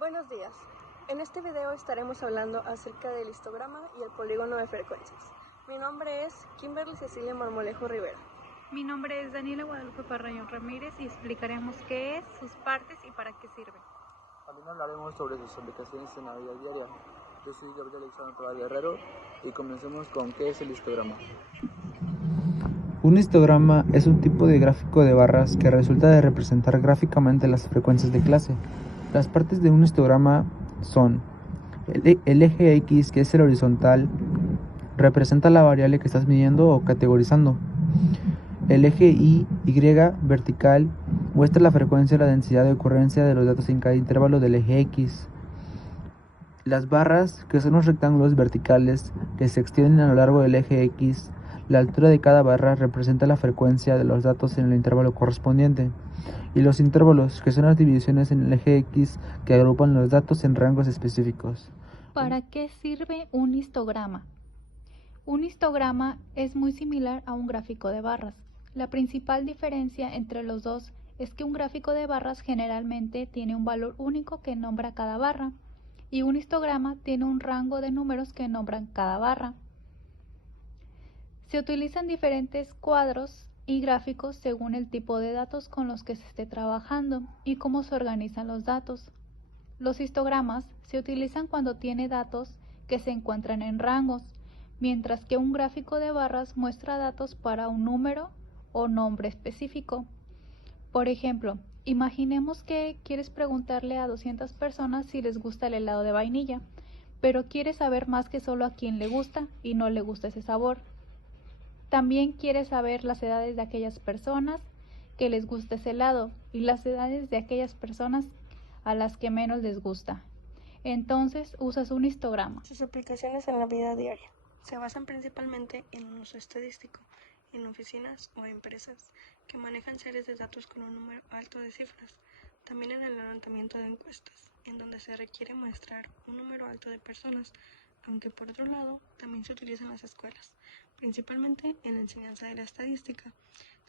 Buenos días. En este video estaremos hablando acerca del histograma y el polígono de frecuencias. Mi nombre es Kimberly Cecilia Marmolejo Rivera. Mi nombre es Daniela Guadalupe Parrañón Ramírez y explicaremos qué es, sus partes y para qué sirve. También hablaremos sobre sus aplicaciones en la vida diaria. Yo soy Gabriel Alexander Tobar Guerrero y comencemos con qué es el histograma. Un histograma es un tipo de gráfico de barras que resulta de representar gráficamente las frecuencias de clase. Las partes de un histograma son el eje X, que es el horizontal, representa la variable que estás midiendo o categorizando. El eje Y, vertical, muestra la frecuencia y la densidad de ocurrencia de los datos en cada intervalo del eje X. Las barras, que son los rectángulos verticales que se extienden a lo largo del eje X, la altura de cada barra representa la frecuencia de los datos en el intervalo correspondiente. Y los intervalos, que son las divisiones en el eje X que agrupan los datos en rangos específicos. ¿Para qué sirve un histograma? Un histograma es muy similar a un gráfico de barras. La principal diferencia entre los dos es que un gráfico de barras generalmente tiene un valor único que nombra cada barra, y un histograma tiene un rango de números que nombran cada barra. Se utilizan diferentes cuadros y gráficos según el tipo de datos con los que se esté trabajando y cómo se organizan los datos. Los histogramas se utilizan cuando tiene datos que se encuentran en rangos, mientras que un gráfico de barras muestra datos para un número o nombre específico. Por ejemplo, imaginemos que quieres preguntarle a 200 personas si les gusta el helado de vainilla, pero quieres saber más que solo a quién le gusta y no le gusta ese sabor. También quieres saber las edades de aquellas personas que les gusta ese helado y las edades de aquellas personas a las que menos les gusta. Entonces usas un histograma. Sus aplicaciones en la vida diaria se basan principalmente en un uso estadístico, en oficinas o empresas que manejan series de datos con un número alto de cifras. También en el levantamiento de encuestas, en donde se requiere muestrar un número alto de personas, aunque por otro lado también se utiliza en las escuelas, principalmente en la enseñanza de la estadística.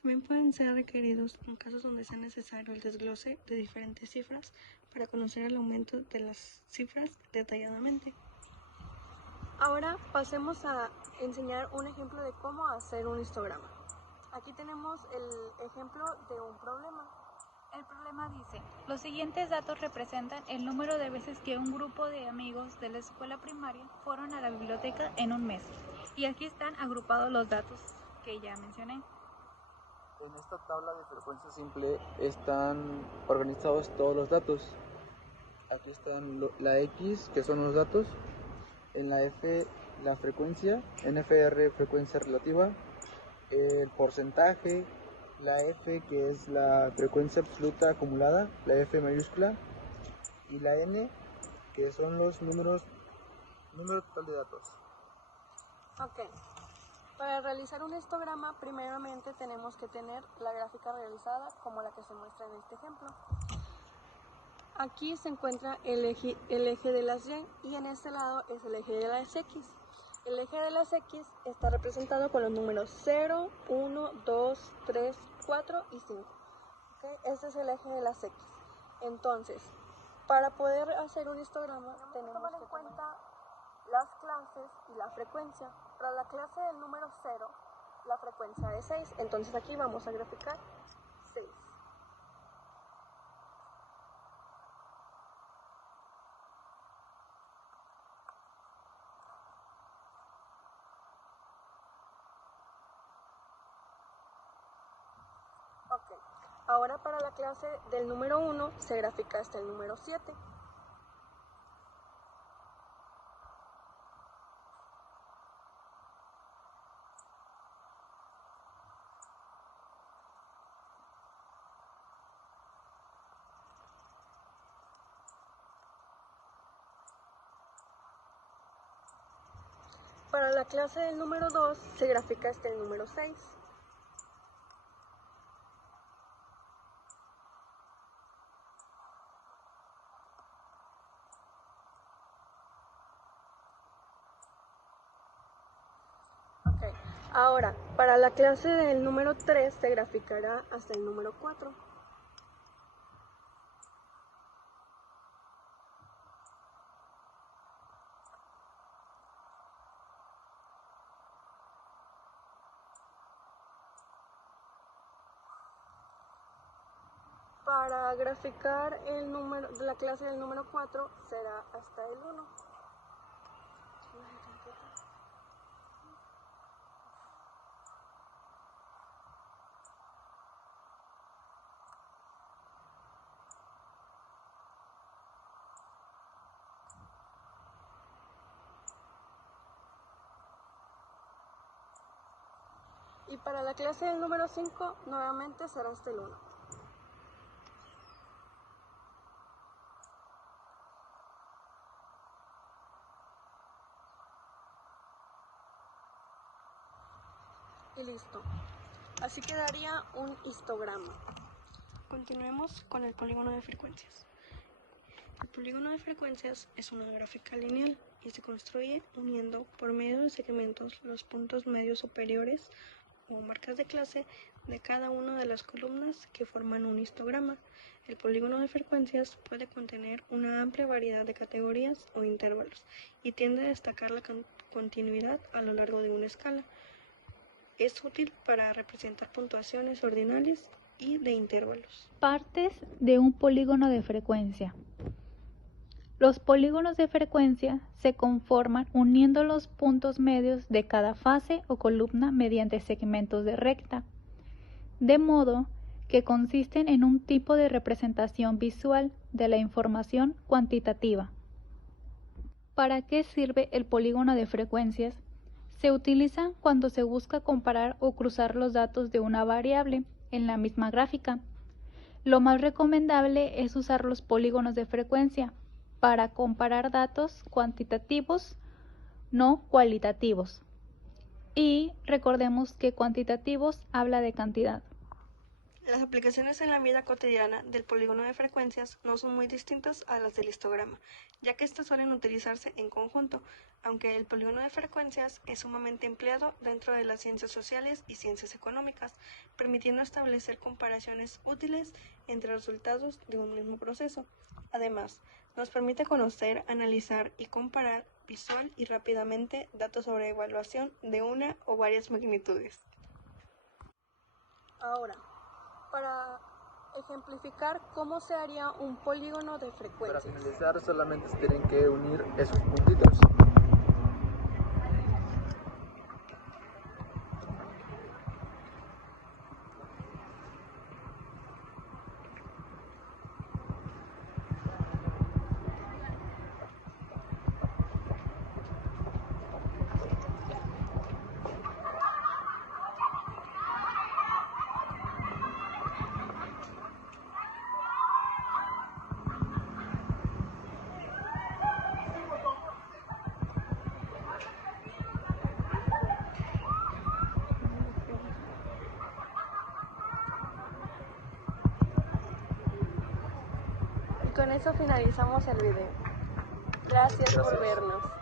También pueden ser requeridos en casos donde sea necesario el desglose de diferentes cifras para conocer el aumento de las cifras detalladamente. Ahora pasemos a enseñar un ejemplo de cómo hacer un histograma. Aquí tenemos el ejemplo de un problema. El problema dice: los siguientes datos representan el número de veces que un grupo de amigos de la escuela primaria fueron a la biblioteca en un mes. Y aquí están agrupados los datos que ya mencioné. En esta tabla de frecuencia simple están organizados todos los datos. Aquí están la X, que son los datos, en la F la frecuencia, NFR frecuencia relativa, el porcentaje, la F que es la frecuencia absoluta acumulada, la F mayúscula, y la N que son los número total de datos. Ok. Para realizar un histograma, primeramente tenemos que tener la gráfica realizada como la que se muestra en este ejemplo. Aquí se encuentra el eje de las Y y en este lado es el eje de las X. El eje de las X está representado con los números 0, 1, 2, 3, 4 y 5. ¿Okay? Este es el eje de las X. Entonces, para poder hacer un histograma tenemos que tomar en cuenta las clases y la frecuencia. Para la clase del número 0, la frecuencia es 6. Entonces aquí vamos a graficar 6. Ok, ahora para la clase del número 1 se grafica hasta el número 7. Para la clase del número 2 se grafica hasta el número 6. Okay. Ahora, para la clase del número 3 se graficará hasta el número 4. Para graficar el número de la clase del número 4 será hasta el 1. Y para la clase del número 5 nuevamente será hasta el 1. Y listo. Así quedaría un histograma. Continuemos con el polígono de frecuencias. El polígono de frecuencias es una gráfica lineal y se construye uniendo por medio de segmentos los puntos medios superiores o marcas de clase de cada una de las columnas que forman un histograma. El polígono de frecuencias puede contener una amplia variedad de categorías o intervalos y tiende a destacar la continuidad a lo largo de una escala. Es útil para representar puntuaciones ordinales y de intervalos. Partes de un polígono de frecuencia. Los polígonos de frecuencia se conforman uniendo los puntos medios de cada fase o columna mediante segmentos de recta, de modo que consisten en un tipo de representación visual de la información cuantitativa. ¿Para qué sirve el polígono de frecuencias? Se utiliza cuando se busca comparar o cruzar los datos de una variable en la misma gráfica. Lo más recomendable es usar los polígonos de frecuencia para comparar datos cuantitativos, no cualitativos. Y recordemos que cuantitativos habla de cantidad. Las aplicaciones en la vida cotidiana del polígono de frecuencias no son muy distintas a las del histograma, ya que estas suelen utilizarse en conjunto, aunque el polígono de frecuencias es sumamente empleado dentro de las ciencias sociales y ciencias económicas, permitiendo establecer comparaciones útiles entre resultados de un mismo proceso. Además, nos permite conocer, analizar y comparar visual y rápidamente datos sobre evaluación de una o varias magnitudes. Ahora, para ejemplificar cómo se haría un polígono de frecuencias. Para finalizar, solamente se tienen que unir esos puntitos. Y con eso finalizamos el video. Gracias por vernos.